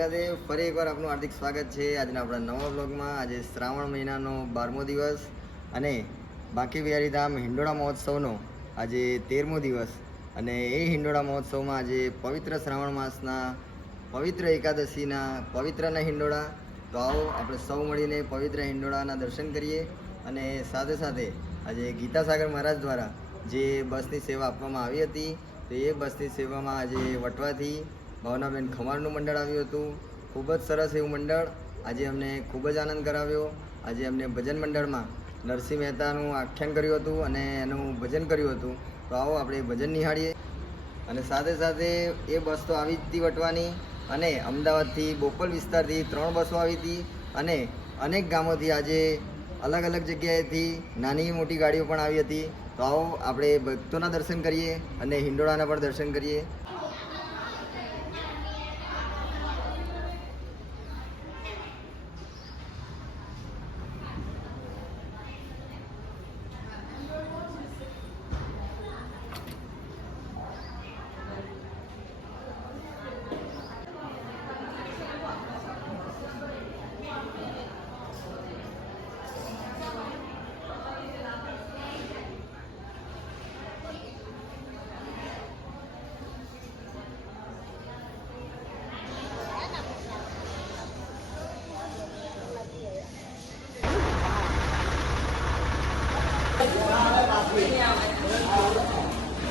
રાધે ફરી એકવાર આપનું હાર્દિક સ્વાગત છે આજના આપણા નવા બ્લોગમાં। આજે શ્રાવણ મહિનાનો 12મો દિવસ અને બાકી બિહારી ધામ હિંડોળા મહોત્સવનો આજે 13મો દિવસ અને એ હિંડોળા મહોત્સવમાં આજે પવિત્ર શ્રાવણ માસના પવિત્ર એકાદશીના પવિત્રના હિંડોળા। તો આવો આપણે સૌ મળીને પવિત્ર હિંડોળાના દર્શન કરીએ અને સાથે સાથે આજે ગીતાસાગર મહારાજ દ્વારા જે બસની સેવા આપવામાં આવી હતી તો એ બસની સેવામાં આજે વટવાથી ભાવનાબેન ખમારનું મંડળ આવ્યું હતું। ખૂબ જ સરસ એવું મંડળ આજે અમને ખૂબ જ આનંદ કરાવ્યો। આજે અમને ભજન મંડળમાં નરસિંહ મહેતાનું આખ્યાન કર્યું હતું અને એનું ભજન કર્યું હતું। તો આવો આપણે ભજન નિહાળીએ અને સાથે સાથે એ બસ તો આવી જ હતી વટવાની અને અમદાવાદથી બોપલ વિસ્તારથી 3 બસો આવી હતી અને અનેક ગામોથી આજે અલગ અલગ જગ્યાએથી નાની મોટી ગાડીઓ પણ આવી હતી। તો આવો આપણે ભક્તોના દર્શન કરીએ અને હિંડોળાના પણ દર્શન કરીએ।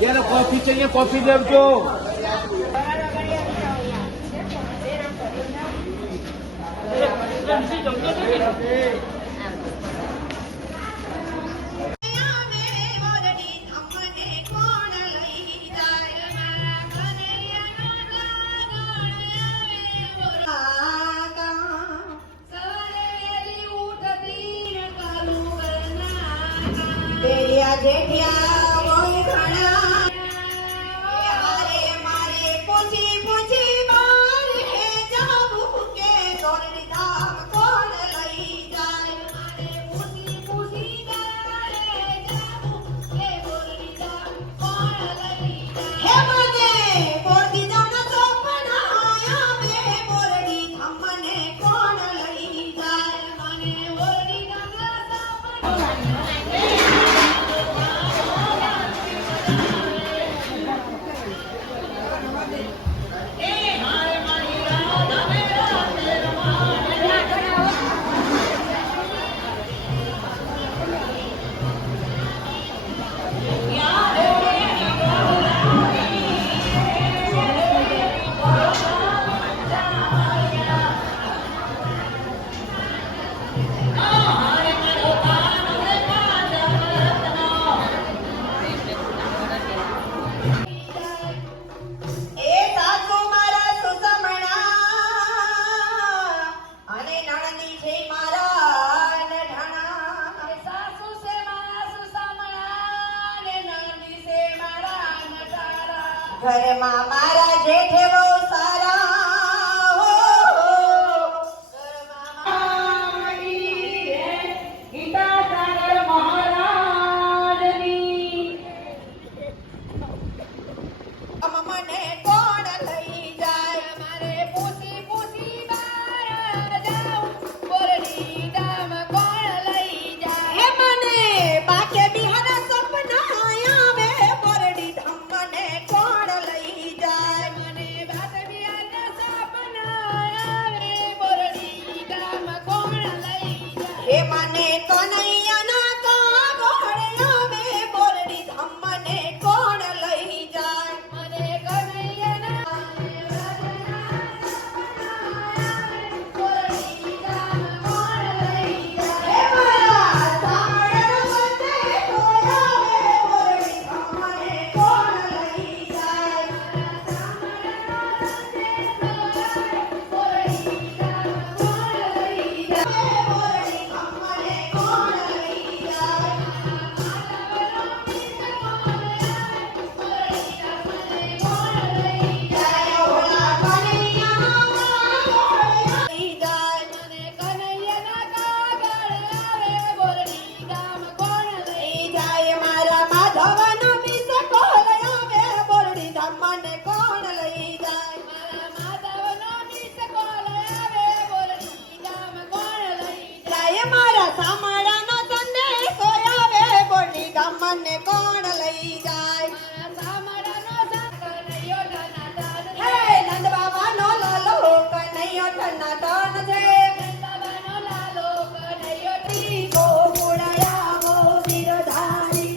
यार कॉफी चाहिए, कॉफी दे दो। ઘરમાં મારા જેઠે બહુ સારા ગીતાસાગર મહારાજની મને કોણ લઈ જાય મારે પૂછી પૂછી બહાર જાઉં બોરડી ગામ કોણ લઈ જાય મને બાકે બિહાર સપના આવે બોરડી ધામ મને કોણ લઈ જાય મને બાકે બિહાર સપના આવે બોરડી ગામ કોણ લઈ જાય હે મને કનૈયાના કાગળ આવે બોરડી ધામ મને કોણ લઈ જાય મને કનૈયાના બોરડી ગામ કોણ લઈ જાય હે મારા સામણ વચ્ચે કોઈ આવે બોરડી ધામ મને કોણ લઈ જાય મારા સામણ વચ્ચે કોઈ આવે બોરડી ગામ કોણ લઈ જાય બોરડી ધામ મને મારા સામડાનો સંદેશો આવે બોલી ગામને કોણ લઈ જાય હે નંદ બાબાનો લાલો કનૈયો ટનાટન છે ગોકુળિયા ગો શિરધારી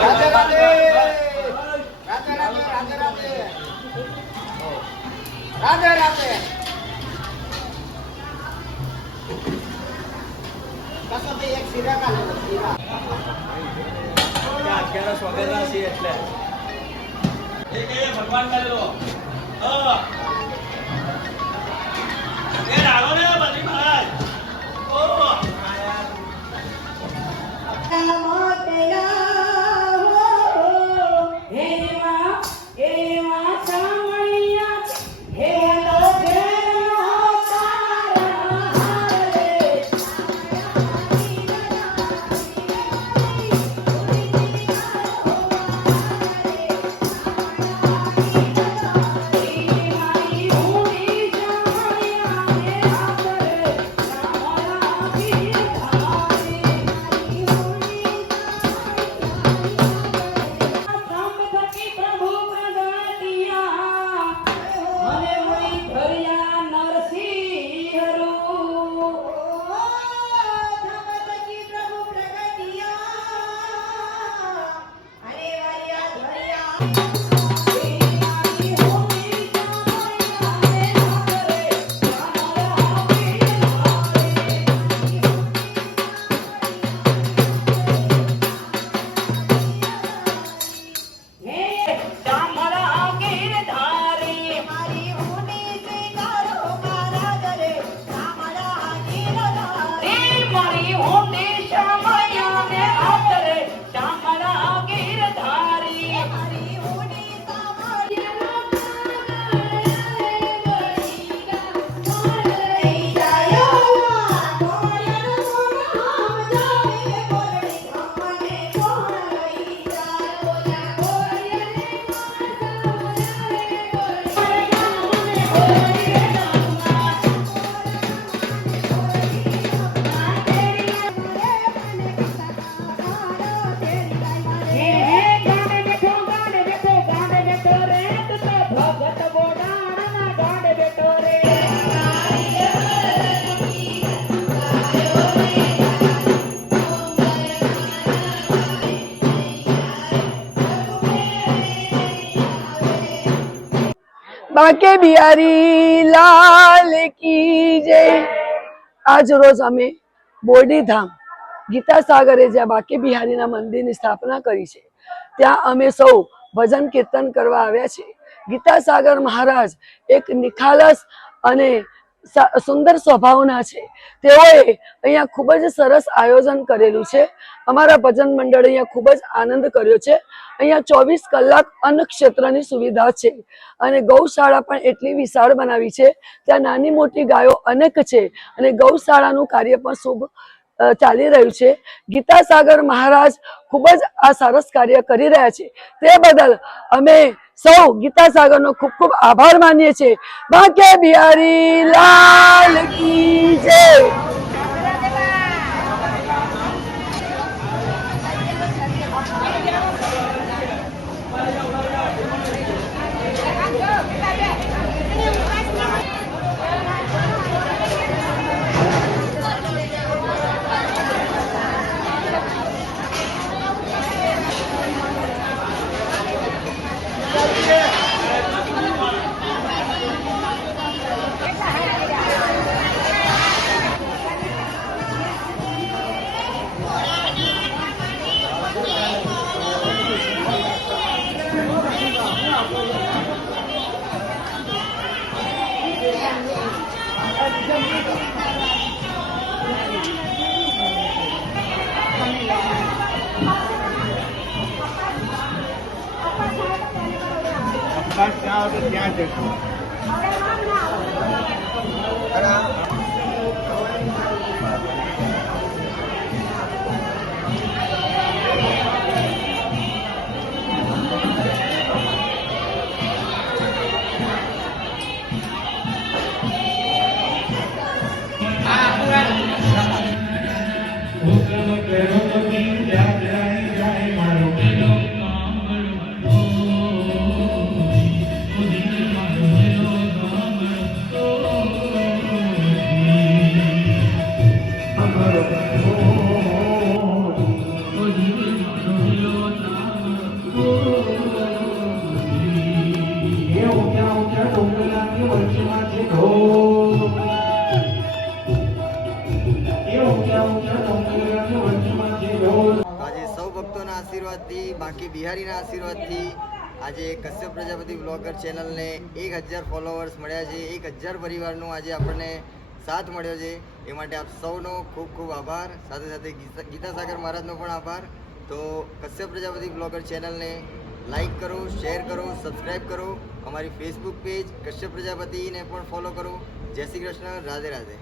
રાધે રાધે રાધે રાધે રાધે રાધે રાધે રાધે કસો ભાઈ એક સીધા કાલે સીધા અત્યારે સ્વગતના છે એટલે એ કે ભગવાન કરેલો એ રાડો ને બધી મહારાજ ઓ બાકે બિહારી લાલ કી જય। આજ રોજ અમે બોરડીધામ ગીતા સાગરે જ્યાં બાકે બિહારીના મંદિરની સ્થાપના કરી છે ત્યાં અમે સૌ ભજન કીર્તન કરવા આવ્યા છે। ગીતા સાગર મહારાજ એક નિખાલસ અને સુંદર સ્વભાવના છે। તેઓએ અહીંયા ખૂબ જ સરસ આયોજન કરેલું છે। અમારા ભજન મંડળ અહીંયા ખૂબ જ આનંદ કર્યો છે। અહીંયા 24 કલાક અન્ન ક્ષેત્રની સુવિધા છે અને ગૌશાળા પણ એટલી વિશાળ બનાવી છે। ત્યાં નાની મોટી ગાયો અનેક છે અને ગૌશાળાનું કાર્ય પણ શુભ ચાલી રહ્યું છે। ગીતા સાગર મહારાજ ખૂબ જ આ સરસ કાર્ય કરી રહ્યા છે, તે બદલ અમે સૌ ગીતા સાગરનો ખૂબ ખૂબ આભાર માનીએ છીએ. બાંકે બિહારી લાલ કી જય. આજે સૌ ભક્તોના આશીર્વાદથી બાકી બિહારીના આશીર્વાદથી આજે કશ્યપ પ્રજાપતિ બ્લોગર ચેનલને 1000 ફોલોવર્સ મળ્યા છે. 1000 પરિવારનો આજે આપણને સાથ મળ્યો છે. એ માટે આપ સૌનો ખૂબ ખૂબ આભાર. સાથે સાથે ગીતા સાગર મહારાજનો પણ આભાર. તો કશ્યપ પ્રજાપતિ બ્લોગર ચેનલને લાઈક કરો, શેર કરો, સબસ્ક્રાઈબ કરો. અમારી ફેસબુક પેજ કશ્યપ પ્રજાપતિને પણ ફોલો કરો. જય શ્રી કૃષ્ણ. રાધે રાધે.